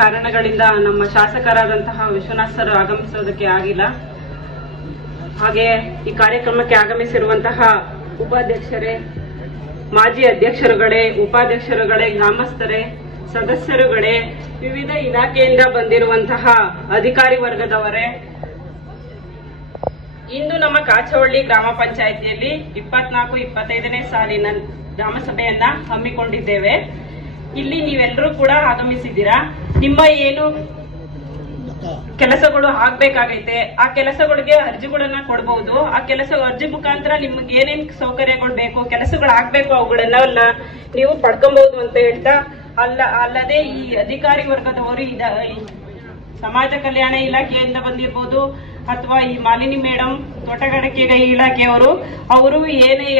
ಕಾರಣಗಳಿಂದ ನಮ್ಮ ಶಾಸಕರಾದಂತಹ ವಿಶ್ವನಾಥ್ ಸರ್ ಆಗಮಿಸೋದಕ್ಕೆ ಆಗಿಲ್ಲ. ಹಾಗೆ ಈ ಕಾರ್ಯಕ್ರಮಕ್ಕೆ ಆಗಮಿಸಿರುವಂತಹ ಉಪಾಧ್ಯಕ್ಷರೇ, ಮಾಜಿ ಅಧ್ಯಕ್ಷರುಗಳೇ, ಉಪಾಧ್ಯಕ್ಷರುಗಳೇ, ಗ್ರಾಮಸ್ಥರೇ, ಸದಸ್ಯರುಗಳೇ, ವಿವಿಧ ಇಲಾಖೆಯಿಂದ ಬಂದಿರುವಂತಹ ಅಧಿಕಾರಿ ವರ್ಗದವರೇ, ಇಂದು ನಮ್ಮ ಕಾಚವಳ್ಳಿ ಗ್ರಾಮ ಪಂಚಾಯಿತಿಯಲ್ಲಿ 24-25ನೇ ಸಾಲಿನ ಗ್ರಾಮ ಸಭೆಯನ್ನ ಹಮ್ಮಿಕೊಂಡಿದ್ದೇವೆ. ಇಲ್ಲಿ ನೀವೆಲ್ಲರೂ ಕೂಡ ಆಗಮಿಸಿದ್ದೀರಾ. ನಿಮ್ಮ ಏನು ಕೆಲಸಗಳು ಆಗ್ಬೇಕಾಗೈತೆ ಆ ಕೆಲಸಗಳಿಗೆ ಅರ್ಜಿಗಳನ್ನ ಕೊಡಬಹುದು. ಆ ಅರ್ಜಿ ಮುಖಾಂತರ ನಿಮ್ಗೆ ಏನೇನ್ ಸೌಕರ್ಯಗಳು ಬೇಕು, ಕೆಲಸಗಳು ಆಗ್ಬೇಕು, ಅವುಗಳನ್ನೆಲ್ಲ ನೀವು ಪಡ್ಕೊಬಹುದು ಅಂತ ಹೇಳ್ತಾ, ಅಲ್ಲದೆ ಈ ಅಧಿಕಾರಿ ವರ್ಗದವರು ಸಮಾಜ ಕಲ್ಯಾಣ ಇಲಾಖೆಯಿಂದ ಬಂದಿರಬಹುದು ಅಥವಾ ಈ ಮಾಲಿನಿ ಮೇಡಮ್ ತೋಟಗಾರಿಕೆ ಇಲಾಖೆಯವರು, ಅವರು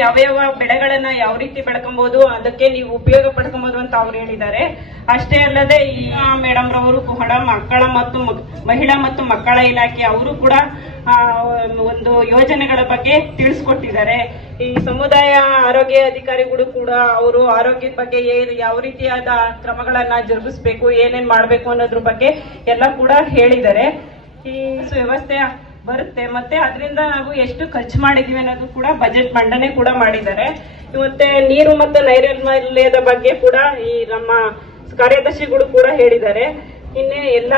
ಯಾವ್ಯಾವ ಬೆಳೆಗಳನ್ನ ಯಾವ ರೀತಿ ಬೆಳ್ಕೊಬಹುದು, ಅದಕ್ಕೆ ನೀವು ಉಪಯೋಗ ಪಡ್ಕೊಬಹುದು ಅಂತ ಅವ್ರು ಹೇಳಿದ್ದಾರೆ. ಅಷ್ಟೇ ಅಲ್ಲದೆ ಈ ಮೇಡಮ್ ರವರು ಕೂಡ ಮಹಿಳಾ ಮತ್ತು ಮಕ್ಕಳ ಇಲಾಖೆ ಅವರು ಕೂಡ ಒಂದು ಯೋಜನೆಗಳ ಬಗ್ಗೆ ತಿಳಿಸ್ಕೊಟ್ಟಿದ್ದಾರೆ. ಈ ಸಮುದಾಯ ಆರೋಗ್ಯ ಅಧಿಕಾರಿಗಳು ಕೂಡ ಅವರು ಆರೋಗ್ಯದ ಬಗ್ಗೆ ಯಾವ ರೀತಿಯಾದ ಕ್ರಮಗಳನ್ನ ಜರುಗಿಸಬೇಕು, ಏನೇನ್ ಮಾಡ್ಬೇಕು ಅನ್ನೋದ್ರ ಬಗ್ಗೆ ಎಲ್ಲ ಕೂಡ ಹೇಳಿದ್ದಾರೆ. ಈ ವ್ಯವಸ್ಥೆ ಬರುತ್ತೆ, ಮತ್ತೆ ಅದರಿಂದ ನಾವು ಎಷ್ಟು ಖರ್ಚು ಮಾಡಿದೀವಿ ಅನ್ನೋದು ಕೂಡ ಬಜೆಟ್ ಮಂಡನೆ ಕೂಡ ಮಾಡಿದ್ದಾರೆ. ಮತ್ತೆ ನೀರು ಮತ್ತು ನೈರ್ಮಲ್ಯದ ಬಗ್ಗೆ ಕೂಡ ಈ ನಮ್ಮ ಕಾರ್ಯದರ್ಶಿಗಳು ಕೂಡ ಹೇಳಿದ್ದಾರೆ. ಇನ್ನೇ ಎಲ್ಲ